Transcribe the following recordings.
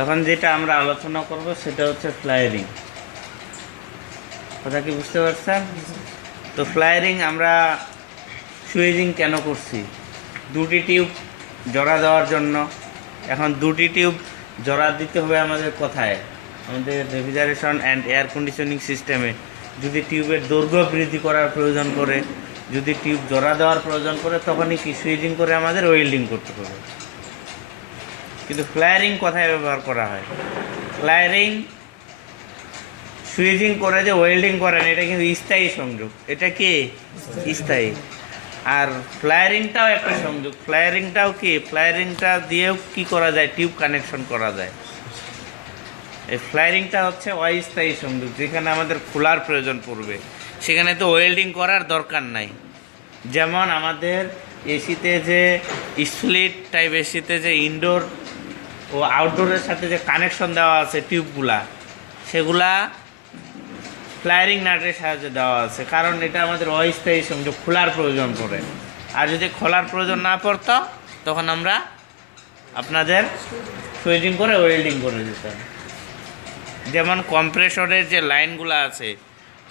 এখন যেটা আমরা আলোচনা করব সেটা হচ্ছে ফ্লায়ারিং। কথা কি বুঝতে পারছেন? তো ফ্লায়ারিং আমরা সুইজিং কেন করছি? দুটি টিউব জোড়া দেওয়ার জন্য। এখন দুটি টিউব জোড়া দিতে হবে আমাদের কোথায়? আমাদের রেফ্রিজারেশন অ্যান্ড এয়ার কন্ডিশনিং সিস্টেমে। যদি টিউবের দৈর্ঘ্য বৃদ্ধি করার প্রয়োজন করে, যদি টিউব জোড়া দেওয়ার প্রয়োজন করে, তখনই কি সুইজিং করে আমাদের ওয়েল্ডিং করতে হবে। কিন্তু ফ্লায়ারিং কোথায় ব্যবহার করা হয়? ফ্লায়ারিং সুইজিং করে যে ওয়েল্ডিং করেন, এটা কিন্তু স্থায়ী সংযোগ। এটা কি স্থায়ী? আর ফ্লায়ারিংটাও একটা সংযোগ। ফ্লায়ারিংটাও কি? ফ্লায়ারিংটা দিয়েও কি করা যায়? টিউব কানেকশন করা যায়। এই ফ্লায়ারিংটা হচ্ছে অস্থায়ী সংযোগ, যেখানে আমাদের খোলার প্রয়োজন পড়বে, সেখানে তো ওয়েল্ডিং করার দরকার নাই। যেমন আমাদের এসিতে যে স্প্লিট টাইপ এসিতে যে ইনডোর ও আউটডোরের সাথে যে কানেকশন দেওয়া আছে টিউবগুলা, সেগুলা ফ্লায়ারিং নাটের সাহায্যে দেওয়া আছে, কারণ এটা আমাদের অস্থায়ী সংযোগ, খোলার প্রয়োজন পড়ে। আর যদি খোলার প্রয়োজন না পড়তো, তখন আমরা আপনাদের সুইজিং করে ওয়েল্ডিং করে দিতাম। যেমন কম্প্রেসরের যে লাইনগুলো আছে,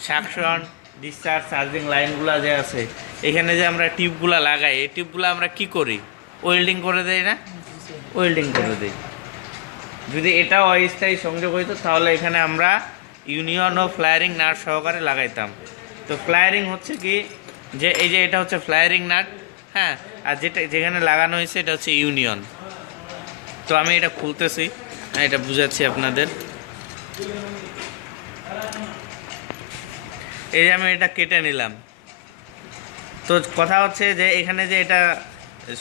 সাকশন, ডিসচার্জ, চার্জিং লাইনগুলো যে আছে, এখানে যে আমরা টিউবগুলো লাগাই, এই টিউবগুলো আমরা কি করি? ওয়েল্ডিং করে দেই না? ওয়েল্ডিং করে দিই। যদি এটা অস্থায়ী সংযোগ হইতো, তাহলে এখানে আমরা ইউনিয়ন ও ফ্লায়ারিং নাট সহকারে লাগাইতাম। তো ফ্লায়ারিং হচ্ছে কি, যে এই যে এটা হচ্ছে ফ্লায়ারিং নাট, হ্যাঁ, আর যেখানে লাগানো হয়েছে এটা হচ্ছে ইউনিয়ন। তো আমি এটা খুলতেছি, এটা বুঝাচ্ছি আপনাদের। এই যে আমি এটা কেটে নিলাম। তো কথা হচ্ছে যে এখানে যে এটা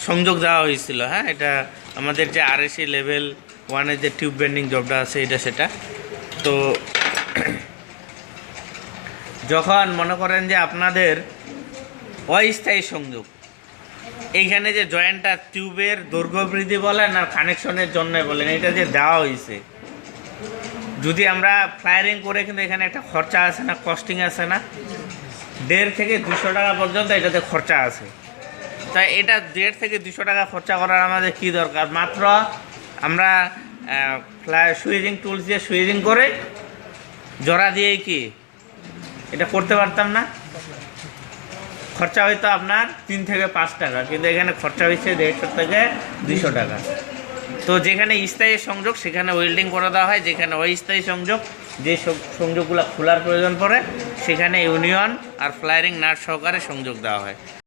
সংযোগ দেওয়া হয়েছিল, হ্যাঁ, এটা আমাদের যে RSC লেভেল 1-এর যে টিউব বেন্ডিং জবটা আছে, এটা সেটা। তো যখন মনে করেন যে আপনাদের অস্থায়ী সংযোগ, এইখানে যে জয়েন্টটা টিউবের দৈর্ঘ্য বৃদ্ধি বলেন আর কানেকশনের জন্য বলেন, এটা যে দেওয়া হয়েছে, যদি আমরা ফ্লায়ারিং করে, কিন্তু এখানে একটা খরচা আছে না, কস্টিং আছে না, 1.5 থেকে 200 টাকা পর্যন্ত এটাতে খরচা আছে। তাই এটা 1.5 থেকে 200 টাকা খরচা করার আমাদের কি দরকার? মাত্র আমরা সুইজিং টুলস দিয়ে সুইজিং করে জোড়া দিয়েই কি এটা করতে পারতাম না? খরচা হয়তো আপনার 3 থেকে 5 টাকা, কিন্তু এখানে খরচা হয়েছে 150 থেকে 200 টাকা। তো যেখানে স্থায়ী সংযোগ সেখানে ওয়েল্ডিং করে দেওয়া হয়, যেখানে অস্থায়ী সংযোগ, যে সংযোগগুলো খোলার প্রয়োজন পড়ে, সেখানে ইউনিয়ন আর ফ্লায়ারিং নাট সহকারে সংযোগ দেওয়া হয়।